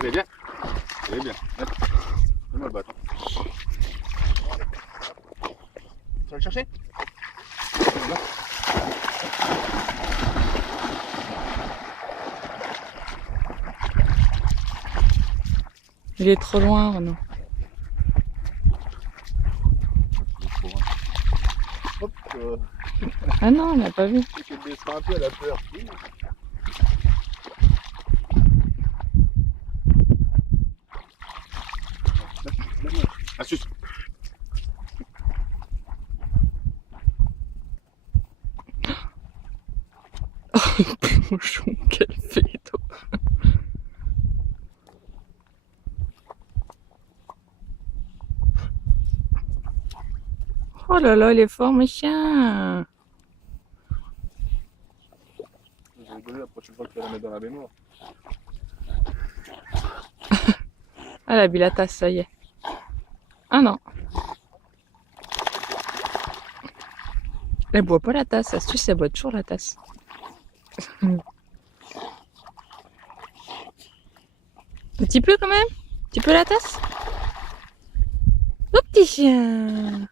Allez, viens. Allez, viens. Donne-moi le bâton. Tu vas le chercher? Il est trop loin, Renaud. Hop, Ah non, on n'a pas vu. c'est qu'elle descend un peu, elle a peur. Astuce. Bouchon, quel féto. Oh là là, il est fort, mes chiens. Je vais rigoler la prochaine fois que tu vas la mettre dans la baignoire. Ah, elle a bu la tasse, ça y est. Ah non. Elle boit pas la tasse, Astuce, elle boit toujours la tasse. Un petit peu quand même? Un petit peu la tasse? Oh petit chien!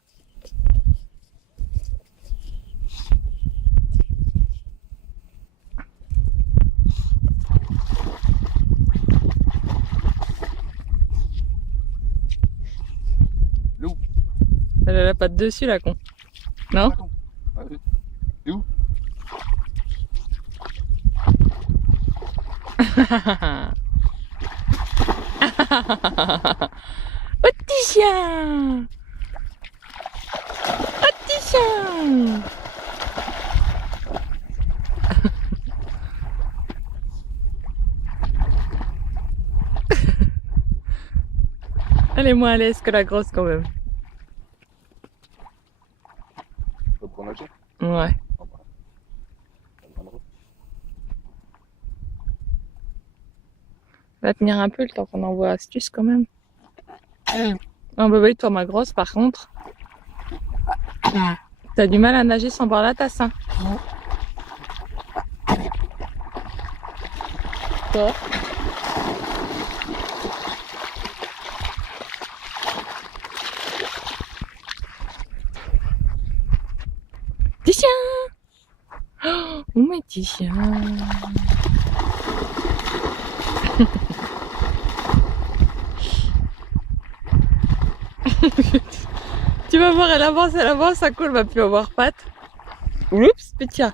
Loup. Elle a la patte dessus, la con. Non? Allez. Et où? Oh petit chien! Oh petit chien! Elle est moins à l'aise que la grosse quand même. Tu vas prendre la chaîne? Ouais. Va tenir un peu le temps qu'on envoie Astuce quand même. Non, bah oui, toi ma grosse par contre. T'as du mal à nager sans boire la tasse, hein? Toi? Petit chien! Oh mes petits chiens! Tu vas voir, elle avance, ça coule, va plus avoir patte. Oups, petit chat.